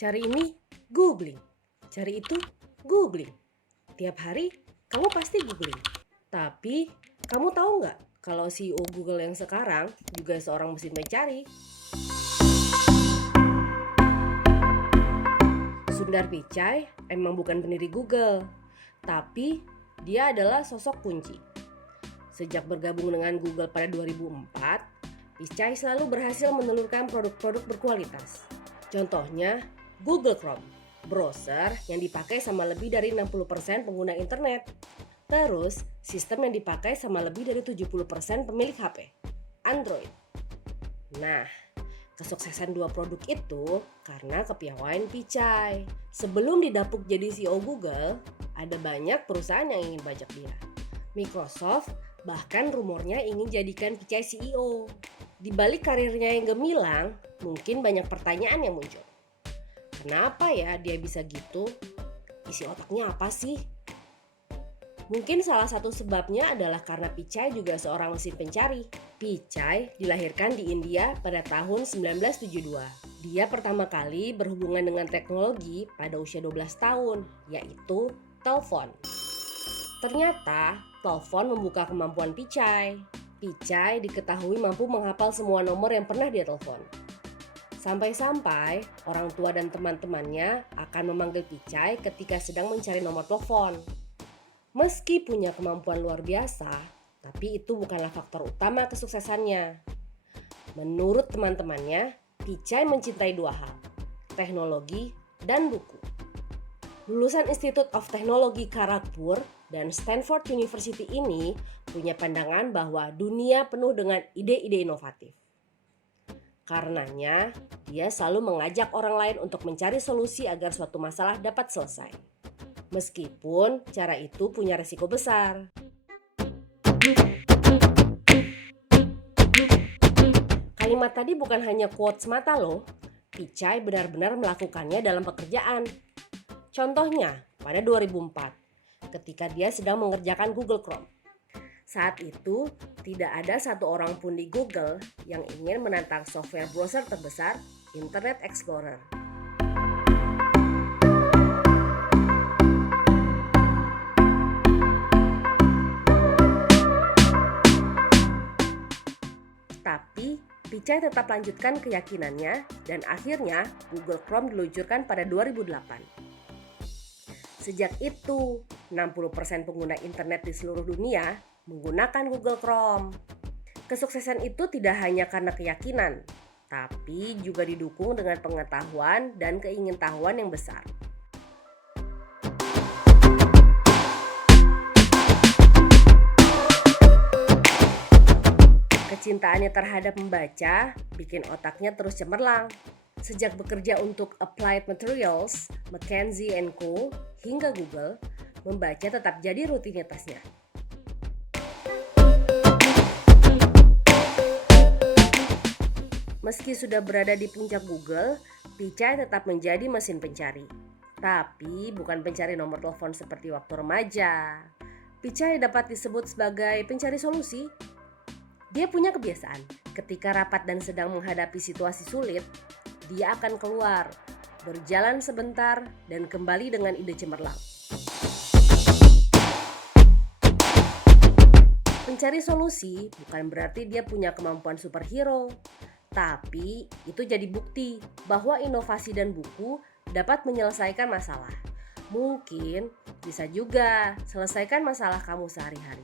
Cari ini, googling. Cari itu, googling. Tiap hari, kamu pasti googling. Tapi, kamu tahu nggak kalau CEO Google yang sekarang juga seorang mesin pencari? Sundar Pichai emang bukan pendiri Google, tapi dia adalah sosok kunci. Sejak bergabung dengan Google pada 2004, Pichai selalu berhasil menelurkan produk-produk berkualitas. Contohnya, Google Chrome, browser yang dipakai sama lebih dari 60% pengguna internet. Terus, sistem yang dipakai sama lebih dari 70% pemilik HP, Android. Nah, kesuksesan dua produk itu karena kepiawaian Pichai. Sebelum didapuk jadi CEO Google, ada banyak perusahaan yang ingin bajak dia. Microsoft bahkan rumornya ingin jadikan Pichai CEO. Di balik karirnya yang gemilang, mungkin banyak pertanyaan yang muncul. Kenapa ya dia bisa gitu? Isi otaknya apa sih? Mungkin salah satu sebabnya adalah karena Pichai juga seorang mesin pencari. Pichai dilahirkan di India pada tahun 1972. Dia pertama kali berhubungan dengan teknologi pada usia 12 tahun, yaitu telepon. Ternyata, telepon membuka kemampuan Pichai. Pichai diketahui mampu menghafal semua nomor yang pernah dia telepon. Sampai-sampai orang tua dan teman-temannya akan memanggil Pichai ketika sedang mencari nomor telepon. Meski punya kemampuan luar biasa, tapi itu bukanlah faktor utama kesuksesannya. Menurut teman-temannya, Pichai mencintai dua hal, teknologi dan buku. Lulusan Institute of Technology Kharagpur dan Stanford University ini punya pandangan bahwa dunia penuh dengan ide-ide inovatif. Karenanya, dia selalu mengajak orang lain untuk mencari solusi agar suatu masalah dapat selesai. Meskipun cara itu punya resiko besar. Kalimat tadi bukan hanya quote semata loh. Pichai benar-benar melakukannya dalam pekerjaan. Contohnya, pada 2004, ketika dia sedang mengerjakan Google Chrome. Saat itu, tidak ada satu orang pun di Google yang ingin menantang software browser terbesar, Internet Explorer. Tapi, Pichai tetap lanjutkan keyakinannya dan akhirnya Google Chrome diluncurkan pada 2008. Sejak itu, 60% pengguna internet di seluruh dunia menggunakan Google Chrome. Kesuksesan itu tidak hanya karena keyakinan, tapi juga didukung dengan pengetahuan dan keingintahuan yang besar. Kecintaannya terhadap membaca bikin otaknya terus cemerlang. Sejak bekerja untuk Applied Materials, McKinsey & Co, hingga Google, membaca tetap jadi rutinitasnya. Meski sudah berada di puncak Google, Pichai tetap menjadi mesin pencari. Tapi bukan pencari nomor telepon seperti waktu remaja. Pichai dapat disebut sebagai pencari solusi. Dia punya kebiasaan, ketika rapat dan sedang menghadapi situasi sulit, dia akan keluar, berjalan sebentar, dan kembali dengan ide cemerlang. Mencari solusi bukan berarti dia punya kemampuan superhero, tapi itu jadi bukti bahwa inovasi dan buku dapat menyelesaikan masalah. Mungkin bisa juga selesaikan masalah kamu sehari-hari.